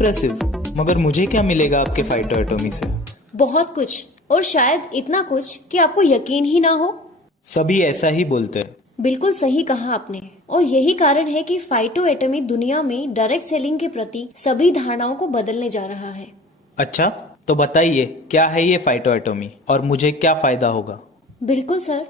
Impressive. मगर मुझे क्या मिलेगा आपके फाइटो एटॉमी से? बहुत कुछ, और शायद इतना कुछ कि आपको यकीन ही ना हो। सभी ऐसा ही बोलते हैं। बिल्कुल सही कहा आपने, और यही कारण है कि फाइटो एटॉमी दुनिया में डायरेक्ट सेलिंग के प्रति सभी धारणाओं को बदलने जा रहा है। अच्छा, तो बताइए क्या है ये फाइटो एटॉमी और मुझे क्या फायदा होगा? बिल्कुल सर,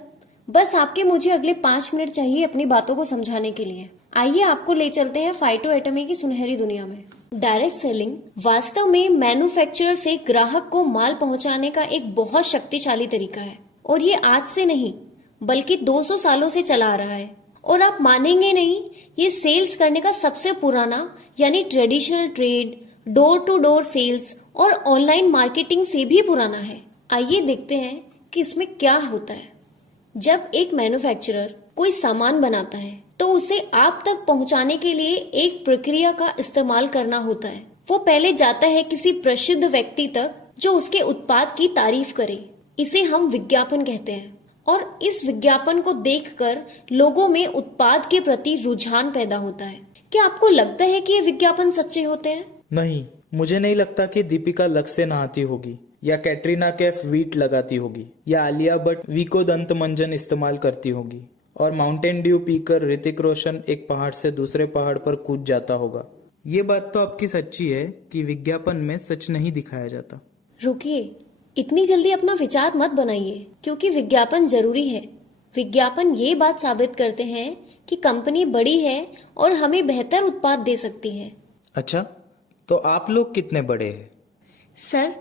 बस आपके मुझे अगले 5 मिनट चाहिए अपनी बातों को समझाने के लिए। आइए आपको ले चलते हैं फाइटो एटॉमी की सुनहरी दुनिया में। डायरेक्ट सेलिंग वास्तव में मैन्युफैक्चरर से ग्राहक को माल पहुंचाने का एक बहुत शक्तिशाली तरीका है, और ये आज से नहीं बल्कि 200 सालों से चला आ रहा है। और आप मानेंगे नहीं, ये सेल्स करने का सबसे पुराना यानी traditional trade, door to door sales और ऑनलाइन मार्केटिंग से भी पुराना है। आइए देखते हैं कि इसमें क्या होता है। जब एक मैन्युफैक्चरर कोई सामान बनाता है तो उसे आप तक पहुंचाने के लिए एक प्रक्रिया का इस्तेमाल करना होता है। वो पहले जाता है किसी प्रसिद्ध व्यक्ति तक जो उसके उत्पाद की तारीफ करे। इसे हम विज्ञापन कहते हैं, और इस विज्ञापन को देखकर लोगों में उत्पाद के प्रति रुझान पैदा होता है। क्या आपको लगता है कि ये विज्ञापन सच्चे होते हैं? नहीं, मुझे नहीं लगता कि दीपिका लक्स से नहाती होगी, या कैटरीना कैफ वीट लगाती होगी, या आलिया भट्ट वीको दंत मंजन इस्तेमाल करती होगी, और माउंटेन ड्यू पीकर ऋतिक रोशन एक पहाड़ से दूसरे पहाड़ पर कूद जाता होगा। ये बात तो आपकी सच्ची है कि विज्ञापन में सच नहीं दिखाया जाता। रुकिए, इतनी जल्दी अपना विचार मत बनाइए, क्योंकि विज्ञापन जरूरी है। विज्ञापन ये बात साबित करते हैं कि कंपनी बड़ी है और हमें बेहतर उत्पाद दे सकती है। अच्छा, तो आप लोग कितने बड़े हैं? सर,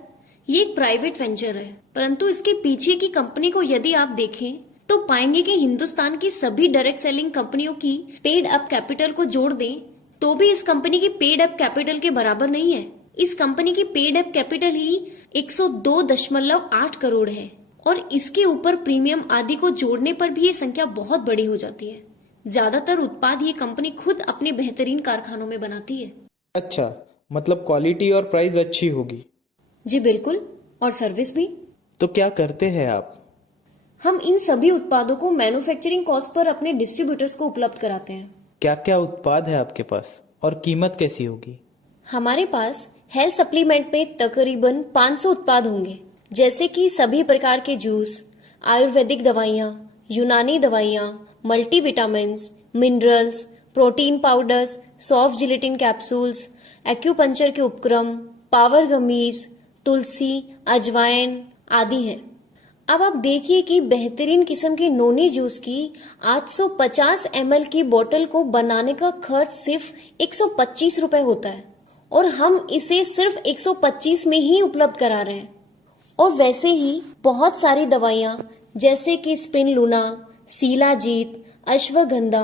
ये एक प्राइवेट वेंचर है, परंतु इसके पीछे की कंपनी को यदि आप देखें तो पाएंगे कि हिंदुस्तान की सभी डायरेक्ट सेलिंग कंपनियों की पेड अप कैपिटल को जोड़ दें तो भी इस कंपनी की पेड अप कैपिटल के बराबर नहीं है। इस कंपनी की पेड अप कैपिटल ही 102.8 करोड़ है, और इसके ऊपर प्रीमियम आदि को जोड़ने पर भी ये संख्या बहुत बड़ी हो जाती है। ज्यादातर उत्पाद ये कंपनी खुद अपने बेहतरीन कारखानों में बनाती है। अच्छा, मतलब क्वालिटी और प्राइस अच्छी होगी। जी बिल्कुल, और सर्विस भी। तो क्या करते हैं आप? हम इन सभी उत्पादों को मैन्युफैक्चरिंग कॉस्ट पर अपने डिस्ट्रीब्यूटर्स को उपलब्ध कराते हैं। क्या क्या उत्पाद है आपके पास और कीमत कैसी होगी? हमारे पास हेल्थ सप्लीमेंट में तकरीबन 500 उत्पाद होंगे, जैसे कि सभी प्रकार के जूस, आयुर्वेदिक दवाइयाँ, यूनानी दवाइयाँ, multivitamins, minerals, protein powders, soft gelatin capsules, acupuncture के उपक्रम, पावर गमीज, तुलसी, अजवाइन आदि हैं। अब आप देखिए कि बेहतरीन किस्म के नोनी जूस की 850 ml की बोतल को बनाने का खर्च सिर्फ 125 रुपए होता है, और हम इसे सिर्फ 125 में ही उपलब्ध करा रहे हैं। और वैसे ही बहुत सारी दवाइयाँ जैसे कि स्पिनलूना, सीलाजीत, अश्वगंधा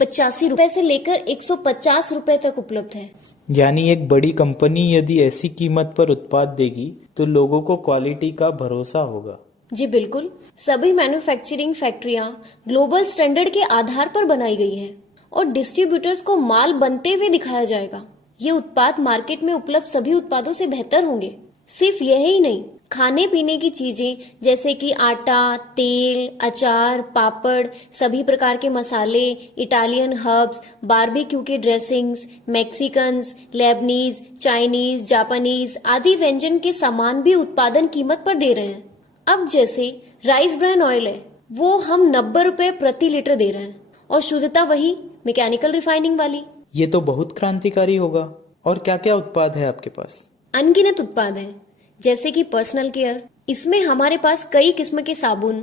85 रुपए से लेकर 150 रुपए तक उपलब्ध है। यानी एक बड़ी कंपनी यदि ऐसी कीमत पर उत्पाद देगी तो लोगों को क्वालिटी का भरोसा होगा। जी बिल्कुल, सभी मैन्युफैक्चरिंग फैक्ट्रियां ग्लोबल स्टैंडर्ड के आधार पर बनाई गई हैं, और डिस्ट्रीब्यूटर्स को माल बनते हुए दिखाया जाएगा। ये उत्पाद मार्केट में उपलब्ध सभी उत्पादों से बेहतर होंगे। सिर्फ यही नहीं, खाने पीने की चीजें जैसे कि आटा, तेल, अचार, पापड़, सभी प्रकार के मसाले, इटालियन हर्ब्स, बारबेक्यू के dressings, Mexicans, Lebanese, Chinese, Japanese आदि व्यंजन के सामान भी उत्पादन कीमत पर दे रहे हैं। अब जैसे राइस ब्रान ऑयल है, वो हम 90 रुपए प्रति लीटर दे रहे हैं, और शुद्धता वही मैकेनिकल रिफाइनिंग वाली। ये तो बहुत क्रांतिकारी होगा। और क्या क्या उत्पाद है आपके पास? अनगिनत उत्पाद हैं, जैसे कि पर्सनल केयर। इसमें हमारे पास कई किस्म के साबुन,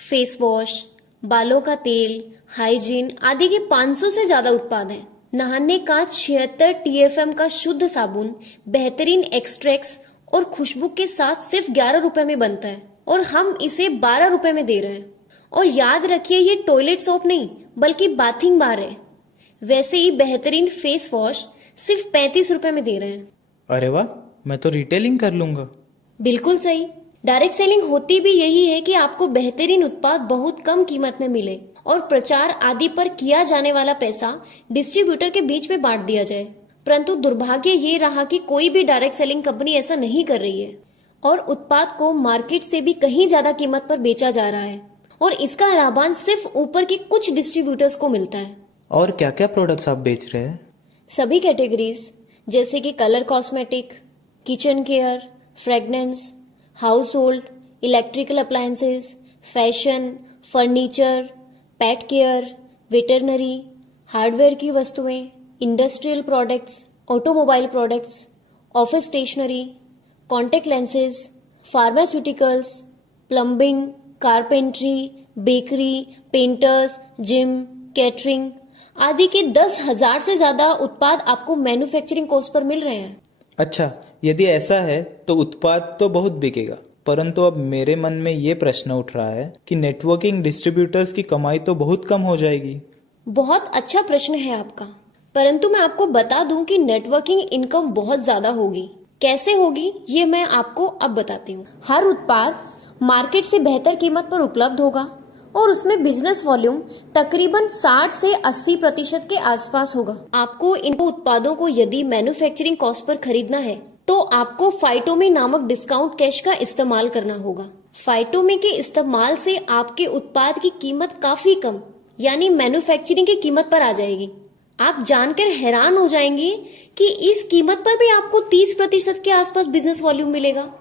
फेस वॉश, बालों का तेल, हाइजीन आदि के 500 से ज्यादा उत्पाद हैं। नहाने का 76 TFM का शुद्ध साबुन बेहतरीन एक्सट्रैक्ट्स और खुशबू के साथ सिर्फ 11 रुपए में बनता है, और हम इसे 12 रुपए में दे रहे हैं। और याद रखिए, ये टॉयलेट सोप नहीं बल्कि बाथिंग बार है। वैसे ही बेहतरीन फेस वॉश सिर्फ 35 रुपए में दे रहे हैं। अरे वाह, मैं तो रिटेलिंग कर लूंगा। बिल्कुल सही। डायरेक्ट सेलिंग होती भी यही है कि आपको बेहतरीन उत्पाद बहुत कम कीमत में मिले, और प्रचार आदि पर किया जाने वाला पैसा डिस्ट्रीब्यूटर के बीच में बांट दिया जाए। परंतु दुर्भाग्य ये रहा कि कोई भी डायरेक्ट सेलिंग कंपनी ऐसा नहीं कर रही है, और उत्पाद को मार्केट से भी कहीं ज्यादा कीमत पर बेचा जा रहा है, और इसका लाभांश सिर्फ ऊपर के कुछ डिस्ट्रीब्यूटर्स को मिलता है। और क्या क्या प्रोडक्ट्स आप बेच रहे हैं? सभी कैटेगरीज, जैसे कि colour cosmetic, kitchen care, fragrance, household, electrical appliances, fashion, furniture, pet care, veterinary, hardware की वस्तुएं, industrial products, automobile products, office stationery, contact lenses, pharmaceuticals, plumbing, carpentry, bakery, painters, gym, catering आदि के 10,000 से ज्यादा उत्पाद आपको मैन्युफैक्चरिंग कॉस्ट पर मिल रहे हैं। अच्छा, यदि ऐसा है तो उत्पाद तो बहुत बिकेगा, परंतु अब मेरे मन में ये प्रश्न उठ रहा है कि नेटवर्किंग डिस्ट्रीब्यूटर्स की कमाई तो बहुत कम हो जाएगी। बहुत अच्छा प्रश्न है आपका, परंतु मैं आपको बता दूं कि नेटवर्किंग इनकम बहुत ज्यादा होगी। कैसे होगी ये मैं आपको अब बताती हूँ। हर उत्पाद मार्केट से बेहतर कीमत पर उपलब्ध होगा और उसमें बिजनेस वॉल्यूम तकरीबन 60 से 80% के आसपास होगा। आपको इन उत्पादों को यदि मैन्युफैक्चरिंग कॉस्ट पर खरीदना है तो आपको फाइटोमी नामक डिस्काउंट कैश का इस्तेमाल करना होगा। फाइटोमी के इस्तेमाल से आपके उत्पाद की कीमत काफी कम यानी मैन्युफैक्चरिंग की कीमत पर आ जाएगी। आप जानकर हैरान हो जाएंगे कि इस कीमत पर भी आपको 30% के आसपास बिजनेस वॉल्यूम मिलेगा।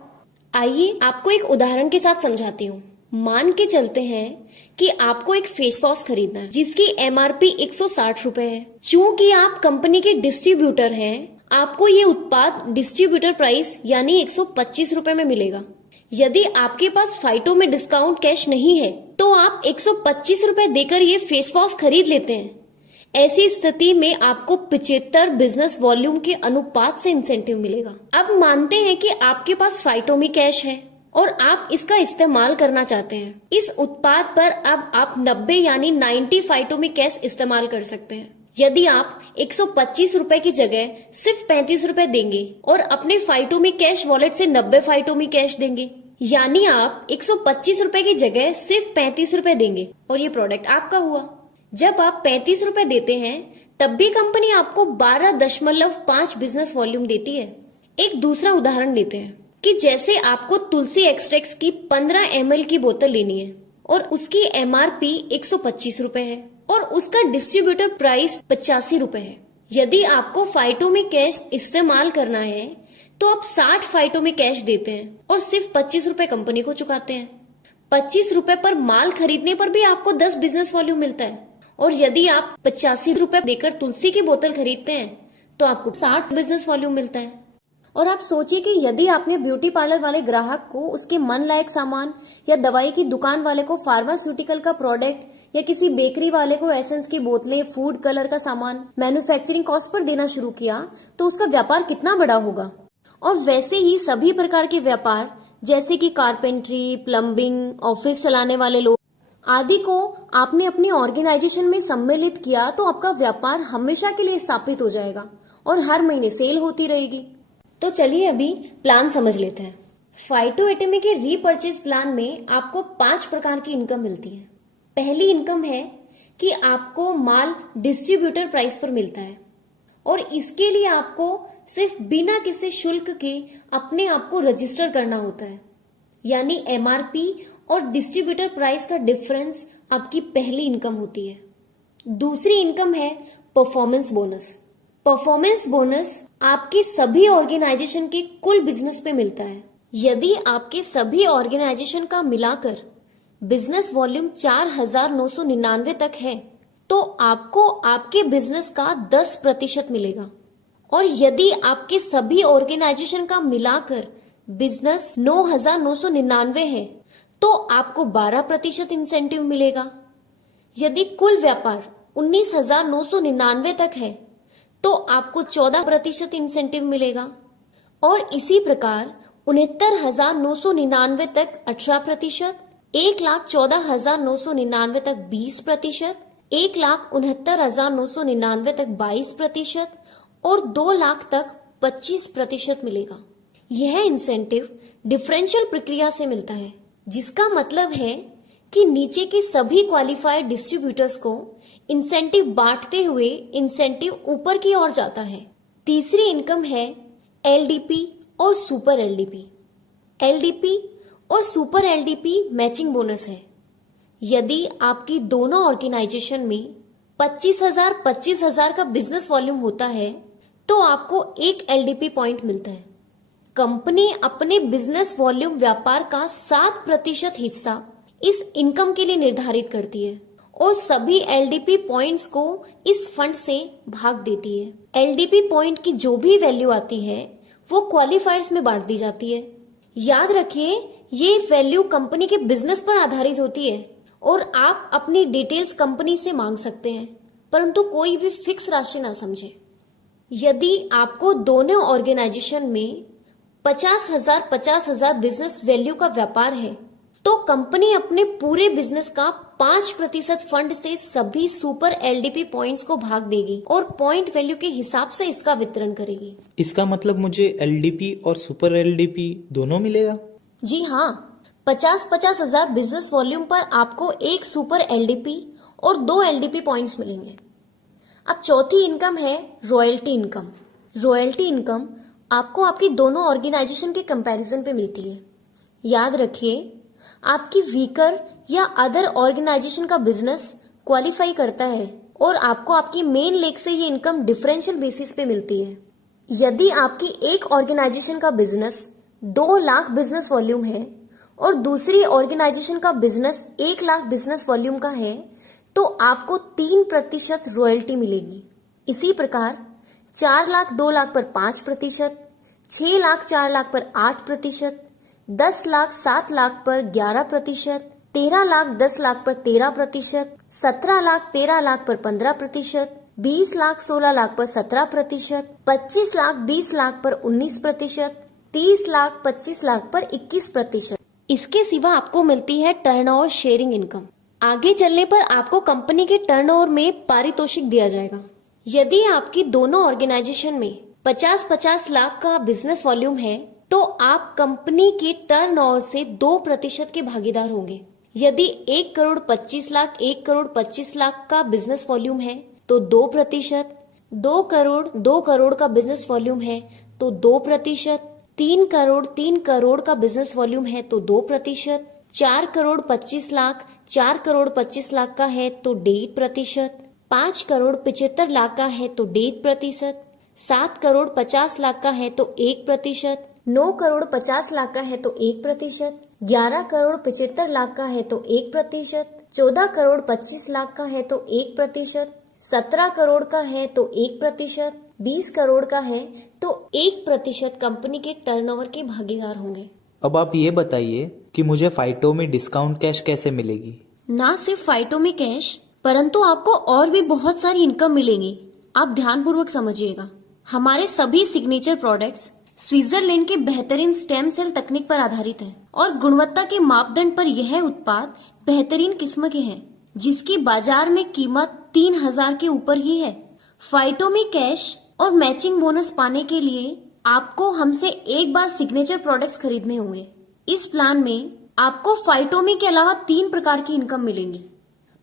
आइए आपको एक उदाहरण के साथ समझाती हूँ। मान के चलते हैं कि आपको एक फेस वॉश खरीदना है जिसकी MRP 160 रुपए है। चूंकि आप कंपनी के डिस्ट्रीब्यूटर हैं, आपको ये उत्पाद डिस्ट्रीब्यूटर प्राइस यानी 125 रुपए में मिलेगा। यदि आपके पास फाइटो में डिस्काउंट कैश नहीं है तो आप 125 रुपए देकर ये फेस वॉश खरीद लेते हैं। ऐसी स्थिति में आपको 75 बिजनेस वॉल्यूम के अनुपात से इंसेंटिव मिलेगा। अब मानते हैं कि आपके पास फाइटो में कैश है और आप इसका इस्तेमाल करना चाहते हैं। इस उत्पाद पर अब आप 90 यानी 90 फाइटोमी कैश इस्तेमाल कर सकते हैं। यदि आप 125 रुपए की जगह सिर्फ 35 रुपए देंगे और अपने फाइटोमी कैश वॉलेट से 90 फाइटोमी कैश देंगे, यानी आप 125 रुपए की जगह सिर्फ 35 रुपए देंगे और ये प्रोडक्ट आपका हुआ। जब आप 35 रुपए देते हैं तब भी कंपनी आपको 12.5 बिजनेस वॉल्यूम देती है। एक दूसरा उदाहरण लेते हैं कि जैसे आपको तुलसी एक्सट्रैक्ट की 15 ml की बोतल लेनी है और उसकी MRP 125 रुपए है और उसका डिस्ट्रीब्यूटर प्राइस 85 रुपए है। यदि आपको फाइटोमी कैश इस्तेमाल करना है तो आप 60 फाइटोमी कैश देते हैं और सिर्फ 25 रुपए कंपनी को चुकाते हैं। 25 रुपए पर माल खरीदने पर भी आपको 10 बिजनेस वॉल्यूम मिलता है और यदि आप 85 रुपए देकर तुलसी की बोतल खरीदते हैं तो आपको 60 बिजनेस वॉल्यूम मिलता है। और आप सोचिए कि यदि आपने ब्यूटी पार्लर वाले ग्राहक को उसके मन लायक सामान या दवाई की दुकान वाले को फार्मास्यूटिकल का प्रोडक्ट या किसी बेकरी वाले को एसेंस की बोतलें, फूड कलर का सामान मैन्युफैक्चरिंग कॉस्ट पर देना शुरू किया तो उसका व्यापार कितना बड़ा होगा। और वैसे ही सभी प्रकार के व्यापार जैसे कि कारपेंट्री, प्लम्बिंग, ऑफिस चलाने वाले लोग आदि को आपने अपनी ऑर्गेनाइजेशन में सम्मिलित किया तो आपका व्यापार हमेशा के लिए स्थापित हो जाएगा और हर महीने सेल होती रहेगी। तो चलिए अभी प्लान समझ लेते हैं। फाइटो एटमी के रीपर्चेज प्लान में आपको 5 प्रकार की इनकम मिलती है। पहली इनकम है कि आपको माल डिस्ट्रीब्यूटर प्राइस पर मिलता है और इसके लिए आपको सिर्फ बिना किसी शुल्क के अपने आप को रजिस्टर करना होता है, यानी MRP और डिस्ट्रीब्यूटर प्राइस का डिफरेंस आपकी पहली इनकम होती है। दूसरी इनकम है परफॉर्मेंस बोनस। परफॉर्मेंस बोनस आपके सभी ऑर्गेनाइजेशन के कुल बिजनेस पे मिलता है। यदि आपके सभी ऑर्गेनाइजेशन का मिलाकर बिजनेस वॉल्यूम 4,999 तक है तो आपको आपके बिजनेस का 10% मिलेगा और यदि आपके सभी ऑर्गेनाइजेशन का मिलाकर बिजनेस 9,999 है तो आपको 12% इंसेंटिव मिलेगा। यदि कुल व्यापार 19,999 तक है तो आपको 14% इंसेंटिव मिलेगा और इसी प्रकार 69,999 तक 18%, 1,14,999 तक 20%, 1,69,999 तक 22% और 2 लाख तक 25% मिलेगा। यह इंसेंटिव डिफरेंशियल प्रक्रिया से मिलता है, जिसका मतलब है कि नीचे के सभी क्वालिफाइड डिस्ट्रीब्यूटर्स को इंसेंटिव बांटते हुए इंसेंटिव ऊपर की ओर जाता है। तीसरी इनकम है LDP और सुपर LDP। LDP और सुपर LDP मैचिंग बोनस है। यदि आपकी दोनों ऑर्गेनाइजेशन में 25,000 का बिजनेस वॉल्यूम होता है तो आपको 1 LDP पॉइंट मिलता है। कंपनी अपने बिजनेस वॉल्यूम व्यापार का 7% हिस्सा इस इनकम के लिए निर्धारित करती है और सभी LDP पॉइंट्स को इस फंड से भाग देती है। LDP पॉइंट की जो भी वैल्यू आती है वो क्वालिफायर्स में बांट दी जाती है। याद रखिए, ये वैल्यू कंपनी के बिजनेस पर आधारित होती है और आप अपनी डिटेल्स कंपनी से मांग सकते हैं, परंतु कोई भी फिक्स राशि ना समझे। यदि आपको दोनों ऑर्गेनाइजेशन में 50,000 बिजनेस वैल्यू का व्यापार है तो कंपनी अपने पूरे बिजनेस का 5% फंड से सभी सुपर LDP पॉइंट्स को भाग देगी और पॉइंट वैल्यू के हिसाब से इसका वितरण करेगी। इसका मतलब मुझे LDP और सुपर LDP दोनों मिलेगा? जी हाँ, 50,000 बिजनेस वॉल्यूम पर आपको 1 सुपर LDP और 2 LDP पॉइंट्स मिलेंगे। अब चौथी इनकम है रॉयल्टी इनकम। रॉयल्टी इनकम आपको आपकी दोनों ऑर्गेनाइजेशन के कंपैरिजन पे मिलती है। याद रखिए, आपकी वीकर या अदर ऑर्गेनाइजेशन का बिजनेस क्वालिफाई करता है और आपको आपकी मेन लेग से ये इनकम डिफरेंशियल बेसिस पे मिलती है। यदि आपकी एक ऑर्गेनाइजेशन का बिजनेस 2 लाख बिजनेस वॉल्यूम है और दूसरी ऑर्गेनाइजेशन का बिजनेस 1 लाख बिजनेस वॉल्यूम का है तो आपको 3% रॉयल्टी मिलेगी। इसी प्रकार 4 लाख 2 लाख पर 5%, 6 लाख 4 लाख पर 8%, 10 लाख 7 लाख पर 11%, 13 लाख 10 लाख पर 13%, 17 लाख 13 लाख पर 15%, 20 लाख 16 लाख पर 17%, 25 लाख 20 लाख पर 19%, 30 लाख 25 लाख पर 21%। इसके सिवा आपको मिलती है टर्नओवर शेयरिंग इनकम। आगे चलने पर आपको कंपनी के टर्नओवर में पारितोषिक दिया जाएगा। यदि आपकी दोनों ऑर्गेनाइजेशन में 50-50 लाख का बिजनेस वॉल्यूम है तो आप कंपनी के टर्नओवर से 2% के भागीदार होंगे। यदि 1 करोड़ 25 लाख 1 करोड़ 25 लाख का बिजनेस वॉल्यूम है तो 2%, 2 करोड़ का बिजनेस वॉल्यूम है तो 2%, 3 करोड़ का बिजनेस वॉल्यूम है तो 2%, 4 करोड़ 25 लाख 4 करोड़ 25 लाख का है तो 1.5%, 5 करोड़ 75 लाख का है तो 1.5%, 7 करोड़ 50 लाख का है तो 1%, 9 करोड़ 50 लाख का है तो 1%, 11 करोड़ 75 लाख का है तो 1%, 14 करोड़ 25 लाख का है तो 1%, 17 करोड़ का है तो 1%, 20 करोड़ का है तो 1% कंपनी के टर्नओवर के भागीदार होंगे। अब आप ये बताइए कि मुझे फाइटो में डिस्काउंट कैश कैसे मिलेगी? ना सिर्फ फाइटो में कैश, परंतु आपको और भी बहुत सारी इनकम मिलेंगी। आप ध्यानपूर्वक समझिएगा। हमारे सभी सिग्नेचर प्रोडक्ट्स स्विट्जरलैंड के बेहतरीन स्टेम सेल तकनीक पर आधारित हैं और गुणवत्ता के मापदंड पर यह उत्पाद बेहतरीन किस्म के हैं जिसकी बाजार में कीमत 3,000 के ऊपर ही है। फाइटो में कैश और मैचिंग बोनस पाने के लिए आपको हमसे एक बार सिग्नेचर प्रोडक्ट्स खरीदने होंगे। इस प्लान में आपको फाइटोमी के अलावा 3 प्रकार की इनकम मिलेंगी।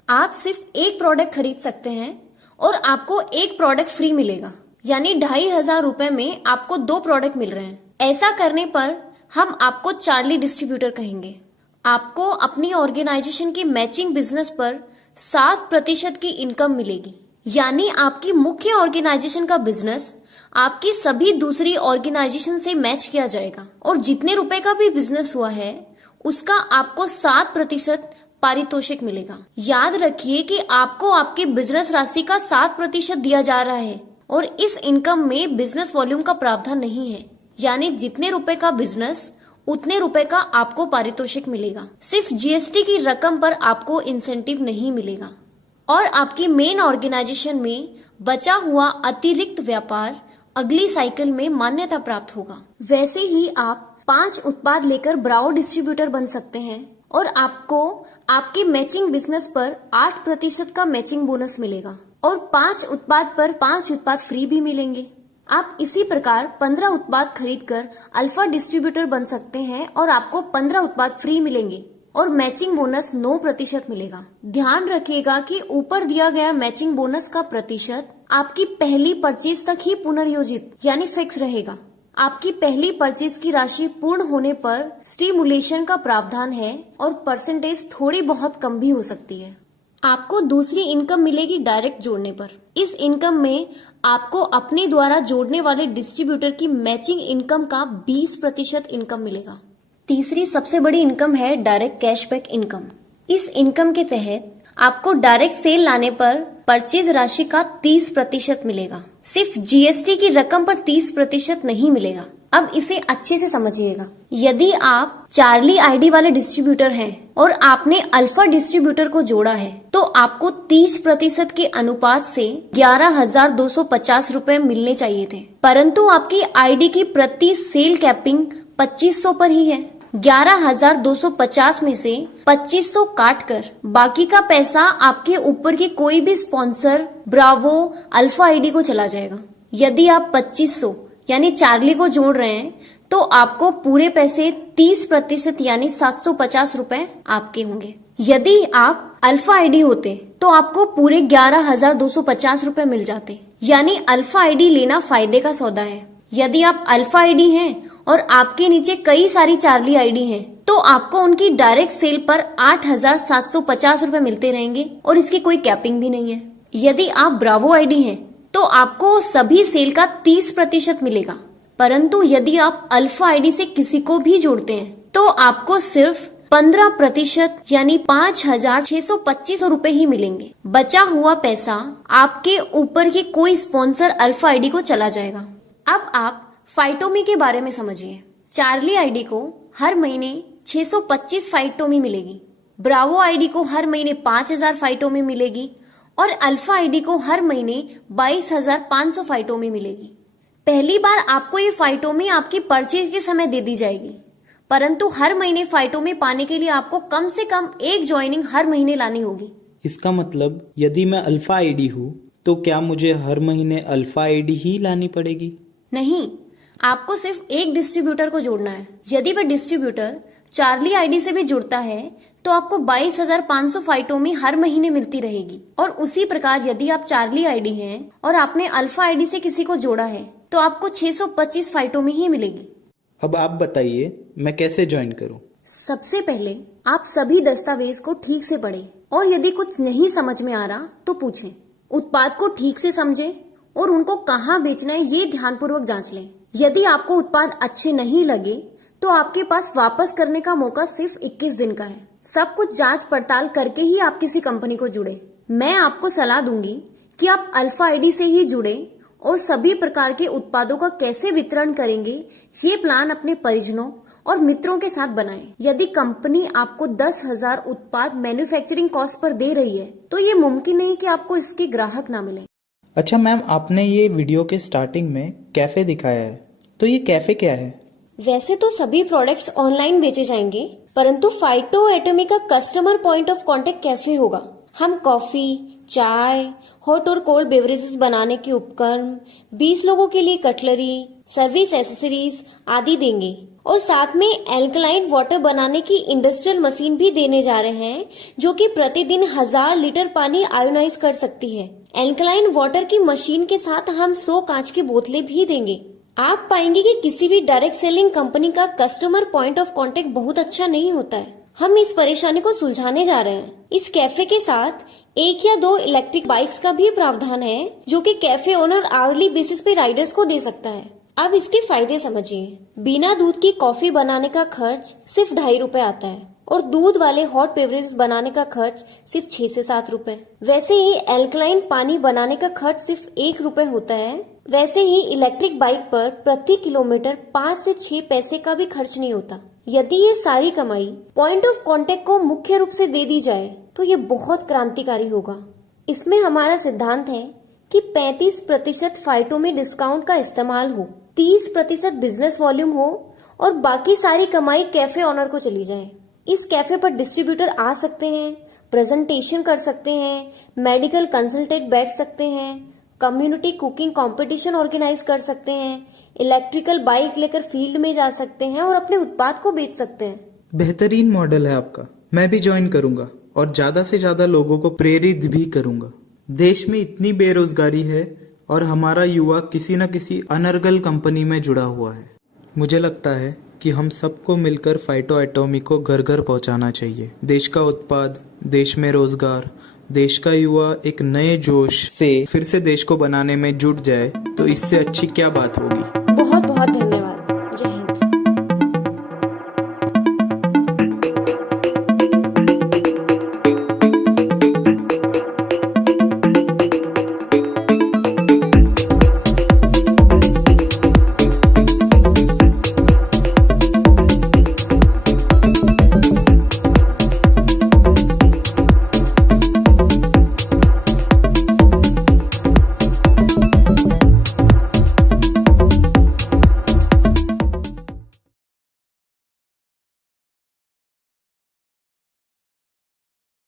आप सिर्फ एक प्रोडक्ट खरीद सकते हैं और आपको एक प्रोडक्ट फ्री मिलेगा, यानी 2,500 रुपए में आपको 2 प्रोडक्ट मिल रहे हैं। ऐसा करने पर हम आपको चार्ली डिस्ट्रीब्यूटर कहेंगे। आपको अपनी ऑर्गेनाइजेशन के मैचिंग बिजनेस पर 7% की इनकम मिलेगी, यानी आपकी मुख्य ऑर्गेनाइजेशन का बिजनेस आपकी सभी दूसरी ऑर्गेनाइजेशन से मैच किया जाएगा और जितने रुपए का भी बिजनेस हुआ है उसका आपको 7% पारितोषिक मिलेगा। याद रखिए कि आपको आपके बिजनेस राशि का 7% दिया जा रहा है और इस इनकम में बिजनेस वॉल्यूम का प्रावधान नहीं है, यानी जितने रुपए का बिजनेस उतने रुपए का आपको पारितोषिक मिलेगा। सिर्फ GST की रकम पर आपको इंसेंटिव नहीं मिलेगा और आपकी मेन ऑर्गेनाइजेशन में बचा हुआ अतिरिक्त व्यापार अगली साइकिल में मान्यता प्राप्त होगा। वैसे ही आप 5 उत्पाद लेकर ब्राओ डिस्ट्रीब्यूटर बन सकते हैं और आपको आपके मैचिंग बिजनेस पर 8% का मैचिंग बोनस मिलेगा और 5 उत्पाद पर 5 उत्पाद फ्री भी मिलेंगे। आप इसी प्रकार 15 उत्पाद खरीदकर अल्फा डिस्ट्रीब्यूटर बन सकते हैं और आपको 15 उत्पाद फ्री मिलेंगे और मैचिंग बोनस 9% मिलेगा। ध्यान रखिएगा कि ऊपर दिया गया मैचिंग बोनस का प्रतिशत आपकी पहली परचेज तक ही पुनर्योजित यानी फिक्स रहेगा। आपकी पहली परचेज की राशि पूर्ण होने पर स्टिमुलेशन का प्रावधान है और परसेंटेज थोड़ी बहुत कम भी हो सकती है। आपको दूसरी इनकम मिलेगी डायरेक्ट जोड़ने पर। इस इनकम में आपको अपने द्वारा जोड़ने वाले डिस्ट्रीब्यूटर की मैचिंग इनकम का 20% इनकम मिलेगा। तीसरी सबसे बड़ी इनकम है डायरेक्ट कैशबैक इनकम। इस इनकम के तहत आपको डायरेक्ट सेल लाने पर परचेज राशि का 30% मिलेगा। सिर्फ जीएसटी की रकम पर 30% नहीं मिलेगा। अब इसे अच्छे से समझिएगा। यदि आप चार्ली आईडी वाले डिस्ट्रीब्यूटर हैं और आपने अल्फा डिस्ट्रीब्यूटर को जोड़ा है तो आपको 30% के अनुपात से 11,250 रुपए मिलने चाहिए थे, परंतु आपकी आईडी की प्रति सेल कैपिंग 2500 पर ही है। 11,250 में से 2500 काट कर बाकी का पैसा आपके ऊपर के कोई भी स्पॉन्सर, ब्रावो, अल्फा आईडी को चला जाएगा। यदि आप 2500 यानी चार्ली को जोड़ रहे हैं तो आपको पूरे पैसे 30% यानी 750 रुपए आपके होंगे। यदि आप अल्फा आईडी होते तो आपको पूरे 11,250 रुपए मिल जाते, यानी अल्फा आईडी लेना फायदे का सौदा है। यदि आप अल्फा आईडी हैं और आपके नीचे कई सारी चार्ली आईडी हैं तो आपको उनकी डायरेक्ट सेल पर 8,750 रुपए मिलते रहेंगे और इसकी कोई कैपिंग भी नहीं है। यदि आप ब्रावो आईडी हैं तो आपको सभी सेल का 30% मिलेगा, परंतु यदि आप अल्फा आईडी से किसी को भी जोड़ते हैं तो आपको सिर्फ 15% यानी 5,625 रुपए ही मिलेंगे। बचा हुआ पैसा आपके ऊपर के कोई स्पॉन्सर अल्फा आईडी को चला जाएगा। अब आप फाइटोमी के बारे में समझिए। चार्ली आईडी को हर महीने 625 फाइटोमी मिलेगी, ब्रावो आईडी को हर महीने 5,000 फाइटोमी मिलेगी और अल्फा आईडी को हर महीने 22,500 फाइटोमी मिलेगी। पहली बार आपको ये फाइटोमी आपकी परचेज के समय दे दी जाएगी, परंतु हर महीने फाइटोमी पाने के लिए आपको कम से कम एक ज्वाइनिंग हर महीने लानी होगी। इसका मतलब यदि मैं अल्फा आईडी हूँ तो क्या मुझे हर महीने अल्फा आईडी ही लानी पड़ेगी? नहीं, आपको सिर्फ एक डिस्ट्रीब्यूटर को जोड़ना है। यदि वह डिस्ट्रीब्यूटर चार्ली आईडी से भी जुड़ता है तो आपको 22,500 फाइटोमी हर महीने मिलती रहेगी। और उसी प्रकार यदि आप चार्ली आईडी हैं और आपने अल्फा आईडी से किसी को जोड़ा है तो आपको 625 फाइटोमी ही मिलेगी। अब आप बताइए मैं कैसे ज्वाइन करूं? सबसे पहले आप सभी दस्तावेज को ठीक से पढ़ें और यदि कुछ नहीं समझ में आ रहा तो पूछें। उत्पाद को ठीक से समझें और उनको कहाँ बेचना है ये ध्यानपूर्वक जांच लें। यदि आपको उत्पाद अच्छे नहीं लगे तो आपके पास वापस करने का मौका सिर्फ 21 दिन का है। सब कुछ जांच पड़ताल करके ही आप किसी कंपनी को जुड़े। मैं आपको सलाह दूंगी कि आप अल्फा आईडी से ही जुड़े और सभी प्रकार के उत्पादों का कैसे वितरण करेंगे ये प्लान अपने परिजनों और मित्रों के साथ बनाएं। यदि कंपनी आपको 10,000 उत्पाद मैन्युफैक्चरिंग कॉस्ट पर दे रही है तो ये मुमकिन नहीं कि आपको इसके ग्राहक ना मिले। अच्छा मैम, आपने ये वीडियो के स्टार्टिंग में कैफे दिखाया है, तो ये कैफे क्या है? वैसे तो सभी प्रोडक्ट्स ऑनलाइन बेचे जाएंगे, परंतु फाइटो एटमी का customer point of contact cafe होगा। हम कॉफी, चाय, हॉट और कोल्ड बेवरेजेस बनाने के उपकरण, 20 लोगों के लिए कटलरी, सर्विस एसेसरीज आदि देंगे और साथ में एल्कलाइन वाटर बनाने की इंडस्ट्रियल मशीन भी देने जा रहे हैं जो कि प्रतिदिन 1000 लीटर पानी आयोनाइज कर सकती है। एल्कलाइन वाटर की मशीन के साथ हम 100 कांच की बोतलें भी देंगे। आप पाएंगे कि किसी भी डायरेक्ट सेलिंग कंपनी का कस्टमर पॉइंट ऑफ कांटेक्ट बहुत अच्छा नहीं होता है। हम इस परेशानी को सुलझाने जा रहे हैं। इस कैफे के साथ 1 या 2 इलेक्ट्रिक बाइक्स का भी प्रावधान है जो कि कैफे ओनर आवरली बेसिस पे राइडर्स को दे सकता है। अब इसके फायदे समझिए। बिना दूध की कॉफी बनाने का खर्च सिर्फ 2.5 रुपए आता है और दूध वाले हॉट बेवरेजेस बनाने का खर्च सिर्फ 6 से 7 रुपए। वैसे ही एल्कलाइन पानी बनाने का खर्च सिर्फ 1 रुपए होता है। वैसे ही इलेक्ट्रिक बाइक पर प्रति किलोमीटर 5 से 6 पैसे का भी खर्च नहीं होता। यदि ये सारी कमाई पॉइंट ऑफ कांटेक्ट को मुख्य रूप से दे दी जाए तो ये बहुत क्रांतिकारी होगा। इसमें हमारा सिद्धांत है कि 35% फाइटो में डिस्काउंट का इस्तेमाल हो, 30% बिजनेस वॉल्यूम हो और बाकी सारी कमाई कैफे ऑनर को चली जाए। इस कैफे पर डिस्ट्रीब्यूटर आ सकते हैं, प्रेजेंटेशन कर सकते हैं, मेडिकल कंसल्टेंट बैठ सकते हैं, कम्युनिटी कुकिंग कंपटीशन ऑर्गेनाइज कर सकते हैं, इलेक्ट्रिकल बाइक लेकर फील्ड में जा सकते हैं और अपने उत्पाद को बेच सकते हैं। बेहतरीन मॉडल है आपका। मैं भी ज्वाइन करूंगा और ज्यादा से ज्यादा लोगों को प्रेरित भी करूंगा। देश में इतनी बेरोजगारी है और हमारा युवा किसी न किसी अनर्गल कंपनी में जुड़ा हुआ है। मुझे लगता है कि हम सबको मिलकर फाइटो एटॉमी को घर घर पहुंचाना चाहिए। देश का उत्पाद, देश में रोजगार, देश का युवा एक नए जोश से फिर से देश को बनाने में जुट जाए तो इससे अच्छी क्या बात होगी।